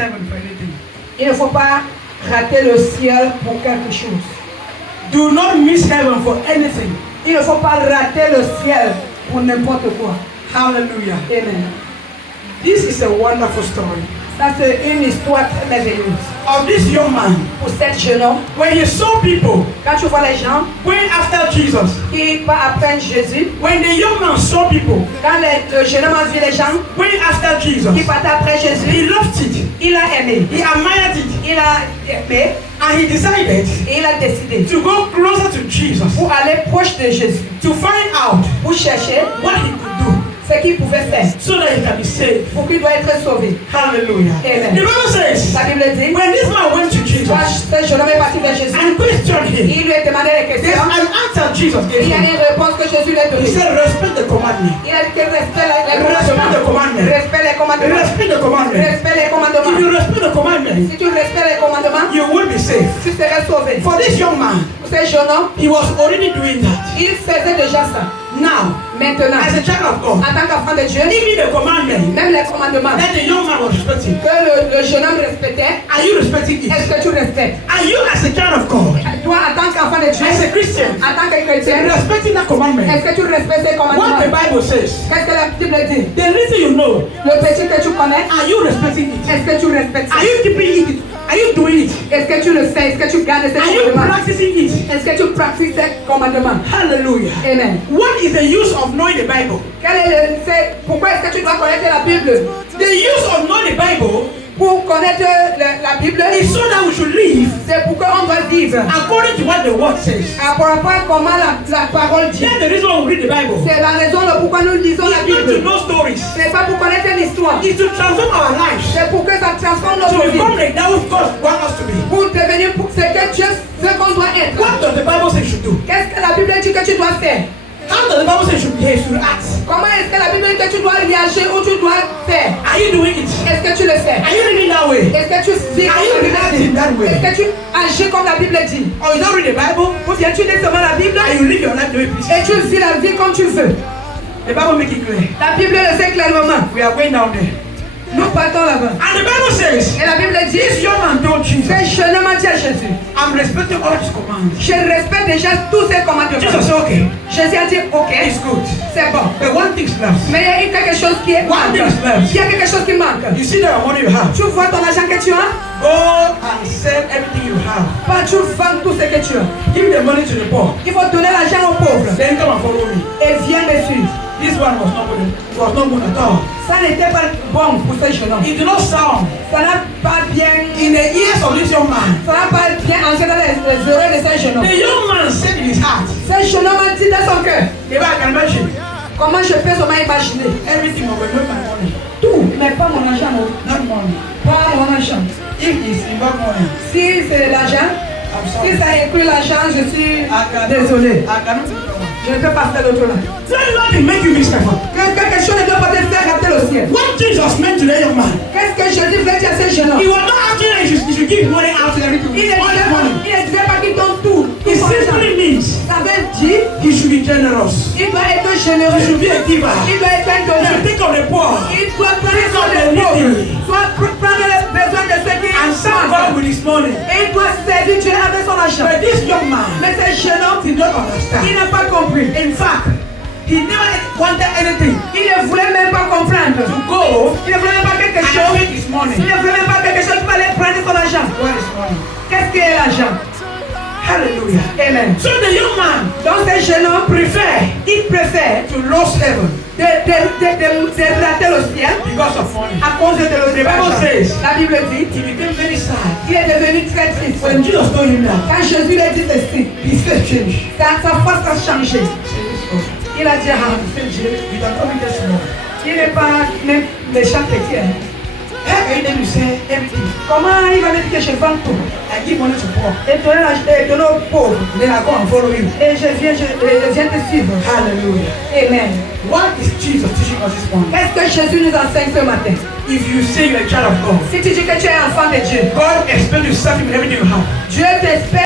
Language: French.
heaven for anything. Il ne faut pas rater le ciel pour quelque chose. Do not miss heaven for anything. Il ne faut pas rater le ciel pour n'importe quoi. Hallelujah. Amen. This is a wonderful story Ça, c'est une histoire très merveilleuse. of this young man. Pour cet jeune homme, When he saw people quand tu vois les gens going after Jesus, qui partent après Jésus, when the young man saw people quand le jeune homme a vu les gens going after qui Jesus, partent après he Jésus, loved it, il a aimé. he admired it, Il a aimé and he decided et il a décidé to go closer to Jesus pour aller proche de Jésus, to find out pour chercher what he could do ce qu'il pouvait faire, so that he can be saved. pour qu'il doit être sauvé. Hallelujah. Amen. The Bible says, La Bible dit, when this man went to Jesus quand ce jeune homme est parti vers Jésus, and questioned him, il lui a demandé des there's questions. an answer Jesus gave Il y a him. une réponse que Jésus lui a He donnée. said, respect the commandment. Il a dit que respect les Respect the commandment. Respect les commandements. Respect the commandment. Respect les If commandements. you respect the commandment, Si tu respectes les commandements, you will be saved. tu seras sauvé. For this young man, Pour ce jeune homme, he was already doing that. il faisait déjà ça. Now, Maintenant, as a child of en God, tant qu'enfant de Dieu, even the commandment même les commandements that the young man was respecting, que le jeune homme respectait, are you respecting it? est-ce que tu respectes? Are you, as a child of God, Toi, en tant qu'enfant de Dieu, as a Christian, en tant que chrétien, respecting that commandment? est-ce que tu respectes ces What commandements? the Bible says, Qu'est-ce que la Bible dit? the little you know, Le petit que tu connais, are you respecting it? est-ce que tu respectes? Are you keeping it? Are you doing it? Est-ce que tu le sais? Est-ce que tu gardes ces Are you commandements? practicing it? Est-ce que tu pratiques ces commandements? Hallelujah. Amen. What is the use of knowing the Bible? Pourquoi est-ce que tu dois connaître la Bible? The use of knowing the Bible Pour connaître la Bible, is so that we should live c'est pour qu'on va vivre according to what the word says. à rapport à comment la parole dit. That's the reason why we read the Bible. C'est la raison pourquoi nous lisons la It's not to Bible. know stories. C'est pas pour connaître l'histoire. It's to transform our lives C'est pour que ça transforme to notre vie. become like that which God wants us to be. Pour devenir pour ce que Dieu veut qu'on doit être. What does the Bible say you should do? Qu'est-ce que la Bible dit que tu dois faire? How does the Bible say you should behave, you should act? Comment est-ce que la Bible dit que tu dois réagir ou tu dois faire? Are you doing it? Est-ce que tu le fais? Are you living that way? Est-ce que tu vis Are you reacting that way? Est-ce que tu agis comme la Bible dit? Or you don't read the Bible Ou bien tu lis seulement la Bible and you live your life the way it pleases et tu vis la vie comme tu veux? The Bible make it clear. La Bible le sait clairement. We are going down there. Nous partons là-bas. And the Bible says, Et la Bible dit, this young man told Jesus, ce jeune homme a dit à Jésus, I'm respecting all his commands. je respecte déjà tous ces commandements. Jesus said, okay, Jésus a dit, ok, it's good. c'est bon. But one thing's left. Mais il y a quelque chose qui est One thing's manque. left. Il y a quelque chose qui manque. You see that money you have. Tu vois ton argent que tu as? Go and sell everything you have. Pas tu vends tout ce que tu as. Give the money to the poor. Il faut donner l'argent aux pauvres. Then come and follow me. Et viens me suivre. This one was not good at all. Ça n'était pas bon pour ce jeune homme. It did not sound Ça n'a pas bien, in the ears of this young man. ça n'a pas bien entré dans les oreilles de ce jeune homme. The young man said in his heart, Ce jeune homme a dit dans son cœur, if I can imagine, comment je peux seulement imaginer? everything will be my money. Tout, mais pas mon argent, non. Not money. Pas mon argent. If it's involved money, Si c'est de l'argent, I'm si sorry. ça inclut l'argent, je suis I cannot- désolé. I cannot do that one. Je ne peux pas faire l'autre là. Let nothing make you miss heaven. Que quelque chose ne doit pas te faire rater le ciel. What Jesus meant to that young man, Qu'est-ce que Jésus veut dire à ce jeune homme? he was not asking that he should give money out to everything. Il All his money. ne disait pas qu'il donne tout. It Tout son argent. simply means Ça veut dire he should be generous. il doit être He généreux. should be a giver. Il doit être un He should donneur. think of the poor Il doit prendre Think soin of des the pauvres. needy. Soit prendre les besoins de ceux qui and serve God manquent. with his money. Et il doit servir Dieu avec son argent. But this young man Mais ce jeune homme, did not il understand. n'a pas compris. In fact, he never wanted anything Il ne voulait même pas comprendre. to go Il ne voulait même pas quelque and chose. make his money. Il ne voulait même pas quelque chose qui allait prendre son argent. Where is money? Qu'est-ce que est l'argent? Hallelujah. Amen. So the young man Donc ce jeune homme il préfère to lose heaven de rater le ciel because of money. à cause de The Bible l'argent. says La Bible dit, he became very sad. il est devenu très triste. When Jesus told him that, Quand Jésus lui a dit ceci, his face changed. sa face a changé. He said, "This God, Il a dit, ah, he said, "Jay, you can only get small. il n'est pas même méchant chrétien. How can you then you say everything? Comment il va me dire que je vends tout I give money to poor. et donner aux pauvres? Then I go and follow you." Et je viens te suivre. Hallelujah. Amen. What is Jesus teaching us this morning? Qu'est-ce que Jésus nous enseigne ce matin? If you say you're a child of God, Si tu dis que tu es enfant de Dieu, God expects you to serve him in everything you have. Dieu t'espère